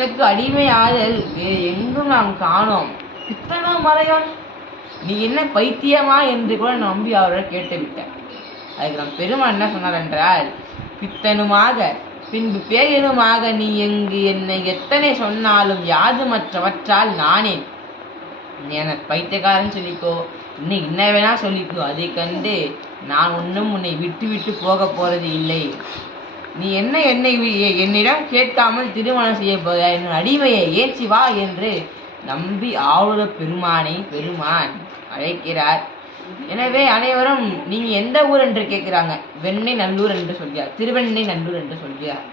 பித்தனுக்கு அடிமையாதல். வேறு எங்கும் நாம் காணோம். பித்தனா மறையோன் நீ என்ன பைத்தியமா என்று கூட நம்பி அவரை கேட்டுவிட்டேன் அதுக்கு நம் பெருமான் என்ன சொன்னார் என்றால் பித்தனுமாக பின்பு பேயனுமாக நீ எங்கு என்னை எத்தனை சொன்னாலும் யாது மற்றவற்றால் நானே. நீ என்ன பைத்தியக்காரன் சொல்லிக்கோ. இன்னும் என்ன வேணா சொல்லிக்கோ. அதை கண்டு நான் ஒன்றும் உன்னை விட்டு விட்டு போக போறது இல்லை. நீ என்ன என்னை என்னிடம் கேட்காமல் திருமணம் செய்ய போகிறாய் என் அடிமையை ஏற்றி வா என்று நம்பி ஆளுர பெருமானை பெருமான் அழைக்கிறார். எனவே அனைவரும் நீங்கள் எந்த ஊர் என்று கேட்குறாங்க? வெண்ணை நல்லூர் என்று சொல்கிறார். திருவெண்ணை நல்லூர் என்று சொல்கிறார்.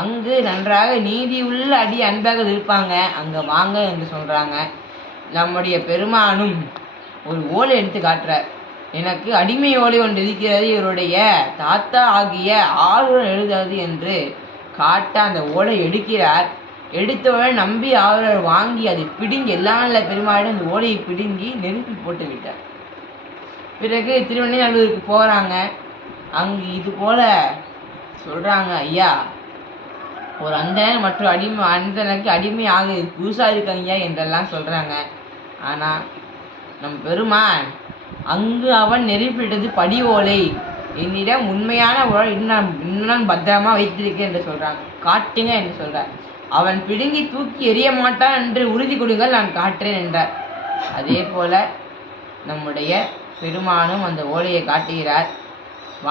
அங்கு நன்றாக நீதி உள்ள அடி அன்பாக இருப்பாங்க. அங்கே வாங்க என்று சொல்கிறாங்க நம்முடைய பெருமானும் ஒரு ஓலை எடுத்து காட்டுறார். எனக்கு அடிமை ஓலை ஒன்று இருக்கிறது இவருடைய தாத்தா ஆகிய ஆளுடன் எழுதாது என்று காட்ட அந்த ஓலை எடுக்கிறார். எடுத்தவுடன் நம்பி ஆளுநர் வாங்கி அதை பிடுங்கி எல்லா நல்ல பெருமாளும் அந்த ஓலையை பிடுங்கி நெருப்பி போட்டு விட்டார். பிறகு திருவண்ணாமலூருக்கு போகிறாங்க அங்கு இது போல சொல்கிறாங்க ஐயா ஒரு அந்தணன் மற்றும் அடிமை அந்தனுக்கு அடிமை ஆக புதுசாக இருக்காங்க ஐயா என்றெல்லாம் சொல்கிறாங்க ஆனால் நம் பெருமான் அங்கு அவன் நெருப்பிட்டது படி ஓலை. என்னிடம் உண்மையான ஓலை இன்னும் இன்னும் பத்திரமா வைத்திருக்கேன் என்று சொல்றாங்க காட்டுங்க என்று சொல்றார் அவன் பிடுங்கி தூக்கி எறிய மாட்டான் என்று உறுதி கொடுங்கள் நான் காட்டுறேன் என்றார். அதே போல நம்முடைய பெருமானும் அந்த ஓலையை காட்டுகிறார்.